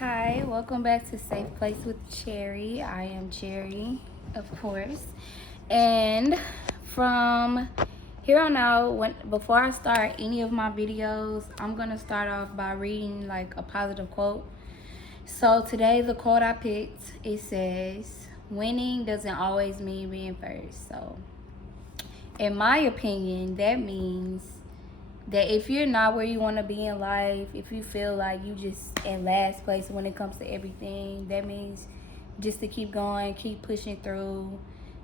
Hi, welcome back to Safe Place with Cherry. I am Cherry, of course. And from here on out, before I start any of my videos, I'm gonna start off by reading like a positive quote. So today the quote I picked, it says, winning doesn't always mean being first. So in my opinion, that means that if you're not where you want to be in life, if you feel like you just in last place when it comes to everything, that means just to keep going, keep pushing through.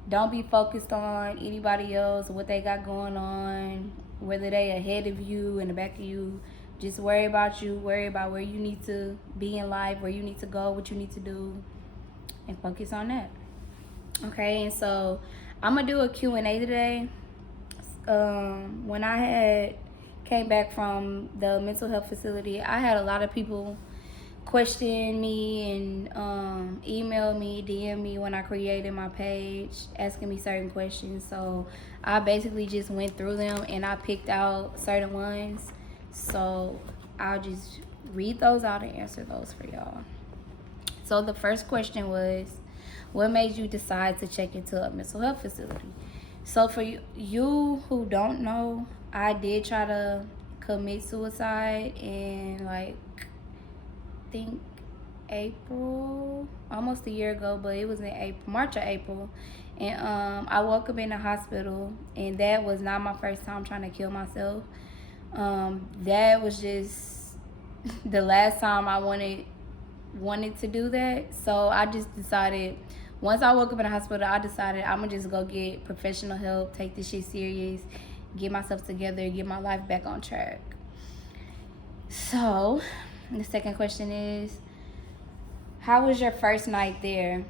Don't be focused on anybody else, what they got going on, whether they ahead of you, in the back of you. Just worry about you, worry about where you need to be in life, where you need to go, what you need to do, and focus on that. Okay, and so I'm gonna do a Q&A today. When I had came back from the mental health facility, I had a lot of people question me and email me, DM me when I created my page, asking me certain questions. So I basically just went through them and I picked out certain ones. So I'll just read those out and answer those for y'all. So the first question was, what made you decide to check into a mental health facility? So for you who don't know, I did try to commit suicide in like I think April, almost a year ago, but it was in April, March or April. And I woke up in the hospital, and that was not my first time trying to kill myself. That was just the last time I wanted to do that. So I just decided, once I woke up in the hospital, I decided I'm gonna just go get professional help, take this shit serious, get myself together, get my life back on track. So the second question is, how was your first night there?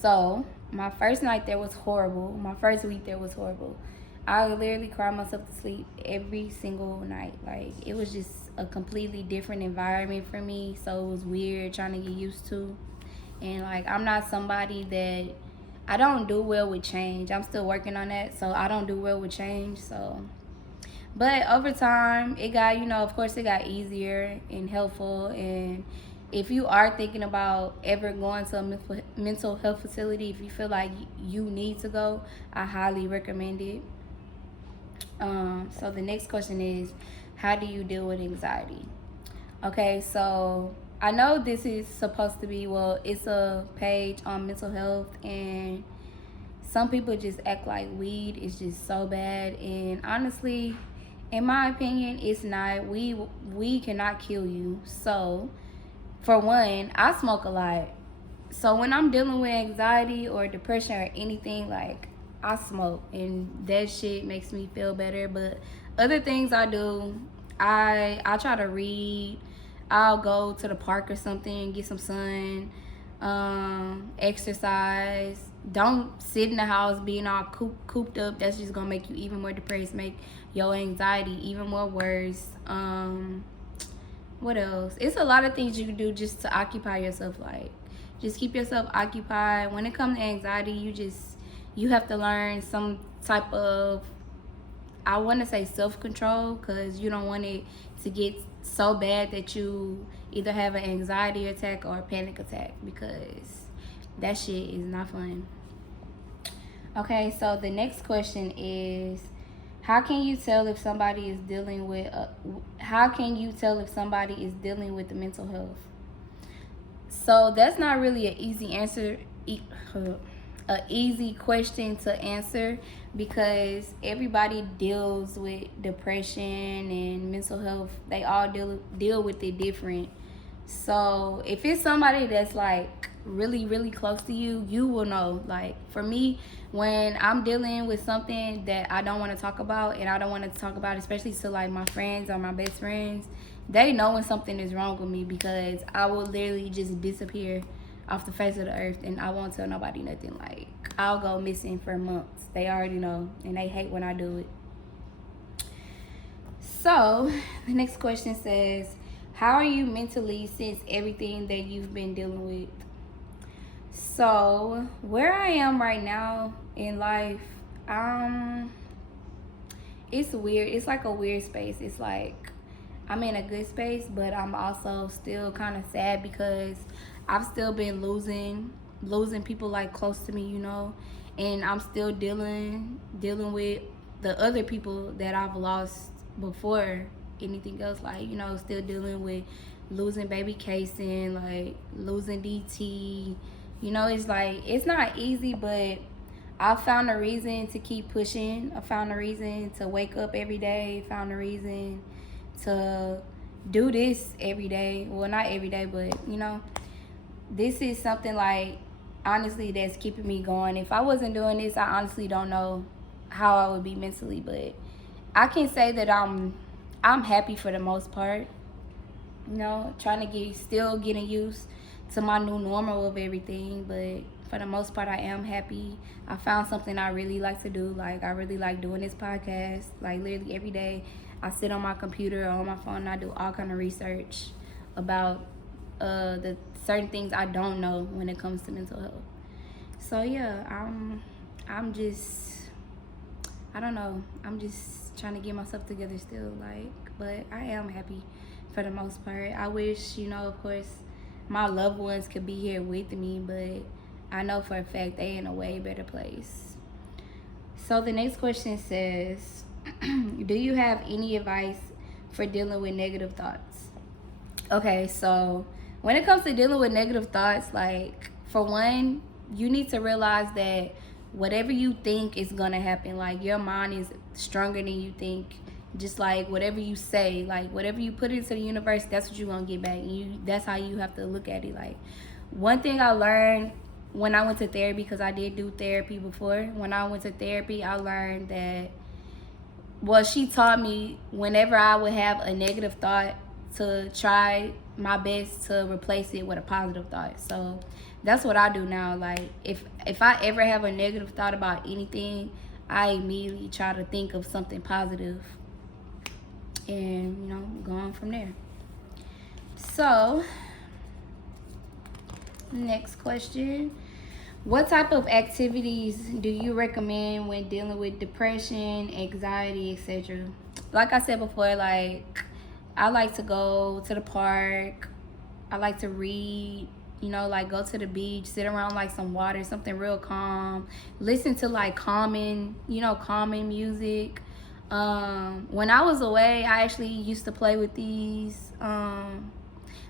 So my first night there was horrible. My first week there was horrible. I literally cried myself to sleep every single night. Like, it was just a completely different environment for me, so it was weird trying to get used to. And like, I'm not somebody that, I don't do well with change. I'm still working on that, so I don't do well with change. So but over time it got, of course it got easier and helpful. And if you are thinking about ever going to a mental health facility, if you feel like you need to go, I highly recommend it. So the next question is, how do you deal with anxiety? Okay, so I know this is supposed to be, well, it's a page on mental health, and some people just act like weed is just so bad. And honestly, in my opinion, it's not. We cannot kill you. So for one, I smoke a lot. So when I'm dealing with anxiety or depression or anything, like, I smoke, and that shit makes me feel better. But other things I do, I try to read. I'll go to the park or something, get some sun, exercise. Don't sit in the house being all cooped up. That's just gonna make you even more depressed, make your anxiety even more worse. What else? It's a lot of things you can do just to occupy yourself. Like, just keep yourself occupied. When it comes to anxiety, you have to learn some type of, I want to say, self-control, because you don't want it to get so bad that you either have an anxiety attack or a panic attack, because that shit is not fun. Okay, so the next question is, how can you tell if somebody is dealing with the mental health? So that's not really an easy answer, a easy question to answer, because everybody deals with depression and mental health. They all deal with it different. So if it's somebody that's like really, really close to you, you will know. Like, for me, when I'm dealing with something that I don't want to talk about, and I don't want to talk about, especially to like my friends or my best friends, they know when something is wrong with me, because I will literally just disappear off the face of the earth, and I won't tell nobody nothing. Like, I'll go missing for months. They already know, and they hate when I do it. So the next question says, how are you mentally since everything that you've been dealing with? So where I am right now in life, it's weird. It's like a weird space. It's like, I'm in a good space, but I'm also still kind of sad because I've still been losing people like close to me, and I'm still dealing with the other people that I've lost before anything else. Like, still dealing with losing baby Kason, like losing DT. It's like it's not easy, but I found a reason to keep pushing. I found a reason to wake up every day. Found a reason to do this every day. Well, not every day, but this is something like honestly that's keeping me going. If I wasn't doing this, I honestly don't know how I would be mentally, but I can say that I'm happy for the most part. Trying to still getting used to my new normal of everything, but for the most part, I am happy. I found something I really like to do. Like, I really like doing this podcast. Like, literally every day, I sit on my computer or on my phone and I do all kind of research about the certain things I don't know when it comes to mental health. So yeah, I'm just, I don't know. I'm just trying to get myself together still. Like, but I am happy for the most part. I wish, of course, my loved ones could be here with me, but I know for a fact they in a way better place. So the next question says, do you have any advice for dealing with negative thoughts? Okay, so when it comes to dealing with negative thoughts, like, for one, you need to realize that whatever you think is gonna happen. Like, your mind is stronger than you think. Just like whatever you say, like whatever you put into the universe, that's what you're gonna get back. That's how you have to look at it. Like, one thing I learned when I went to therapy, because I did do therapy before. When I went to therapy, I learned that, well, she taught me whenever I would have a negative thought to try my best to replace it with a positive thought. So that's what I do now. Like, if I ever have a negative thought about anything, I immediately try to think of something positive and go on from there. So next question, what type of activities do you recommend when dealing with depression, anxiety, etc.? Like I said before, like, I like to go to the park. I like to read, like go to the beach, sit around like some water, something real calm. Listen to like calming music. When I was away, I actually used to play with these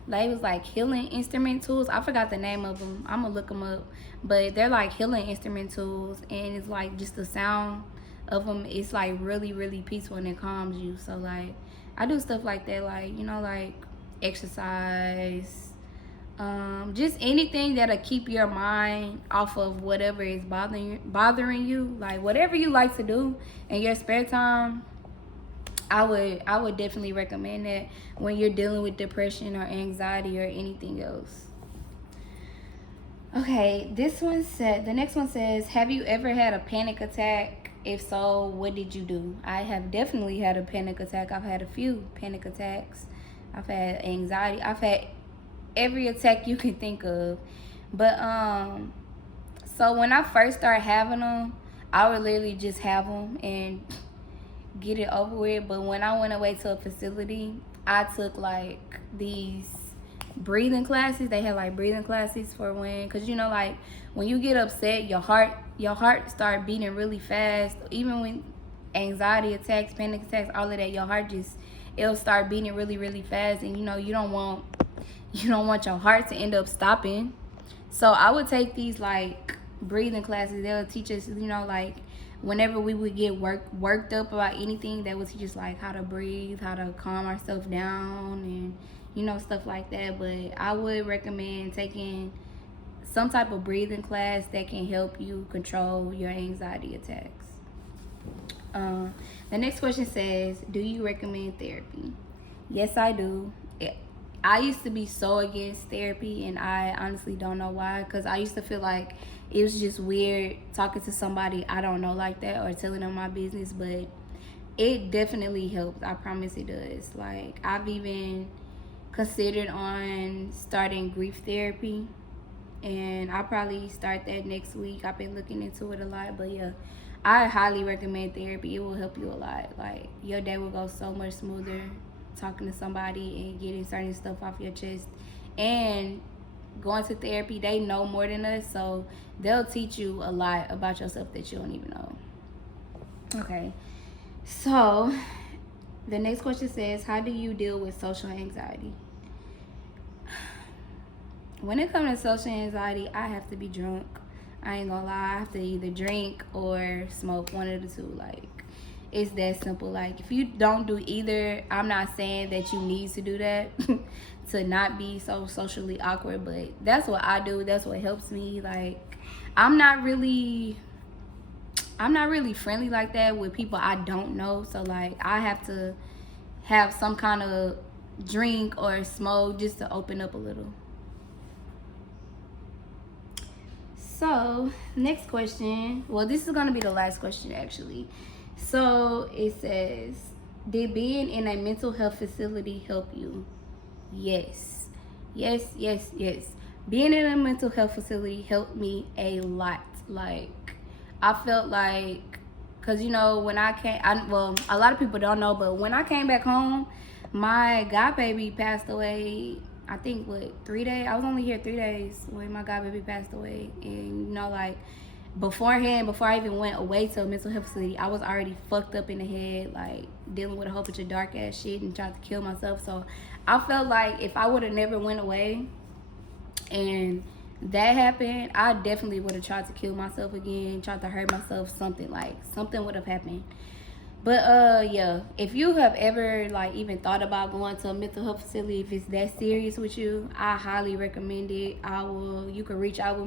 they was like healing instrument tools. I forgot the name of them. I'm gonna look them up, but they're like healing instrument tools, and it's like just the sound of them, it's like really, really peaceful and it calms you. So like, I do stuff like that, like like exercise, just anything that'll keep your mind off of whatever is bothering you. Like, whatever you like to do in your spare time, I would definitely recommend that when you're dealing with depression or anxiety or anything else. Okay, the next one says, have you ever had a panic attack? If so, what did you do? I have definitely had a panic attack. I've had a few panic attacks. I've had anxiety. I've had every attack you can think of. But so when I first started having them, I would literally just have them and get it over with. But when I went away to a facility, I took like these breathing classes. They had like breathing classes for because like when you get upset, your heart start beating really fast. Even when anxiety attacks, panic attacks, all of that, your heart it'll start beating really, really fast, and you don't want your heart to end up stopping. So I would take these like breathing classes. They'll teach us, like whenever we would get worked up about anything, they would teach us like how to breathe, how to calm ourselves down, and stuff like that. But I would recommend taking some type of breathing class that can help you control your anxiety attacks. The next question says, do you recommend therapy? Yes, I do. I used to be so against therapy, and I honestly don't know why, because I used to feel like it was just weird talking to somebody I don't know like that or telling them my business, but it definitely helps. I promise it does. Like, I've even considered on starting grief therapy, and I'll probably start that next week. I've been looking into it a lot, but yeah, I highly recommend therapy. It will help you a lot. Like, your day will go so much smoother. talking to somebody and getting certain stuff off your chest and going to therapy. They know more than us, so they'll teach you a lot about yourself that you don't even know. Okay, so the next question says, how do you deal with social anxiety? When it comes to social anxiety, I have to be drunk. I ain't gonna lie, I have to either drink or smoke, one of the two. Like, it's that simple. Like, if you don't do either, I'm not saying that you need to do that to not be so socially awkward, but that's what I do. That's what helps me. Like, I'm not really friendly like that with people I don't know. So like, I have to have some kind of drink or smoke just to open up a little. So, next question. Well, this is going to be the last question, actually. So, it says, did being in a mental health facility help you? Yes. Yes, yes, yes. Being in a mental health facility helped me a lot. Like, I felt like, because, you know, when I came, well, a lot of people don't know, but when I came back home, my godbaby passed away. I think, 3 days? I was only here 3 days when my godbaby passed away. And, you know, like, beforehand, before I even went away to a mental health facility, I was already fucked up in the head, like, dealing with a whole bunch of dark-ass shit and trying to kill myself. So, I felt like if I would have never went away and that happened, I definitely would have tried to kill myself again, tried to hurt myself, something would have happened. But yeah, if you have ever like even thought about going to a mental health facility, if it's that serious with you, I highly recommend it. You can reach out to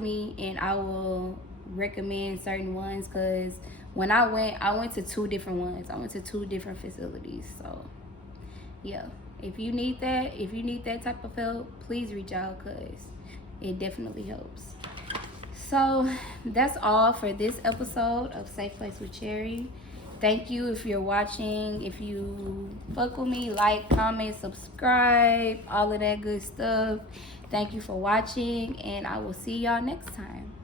me and I will recommend certain ones, because when I went to 2 different ones. I went to 2 different facilities. So yeah, if you need that type of help, please reach out, because it definitely helps. So that's all for this episode of Safe Place with Cherry. Thank you if you're watching. If you fuck with me, like, comment, subscribe, all of that good stuff. Thank you for watching, and I will see y'all next time.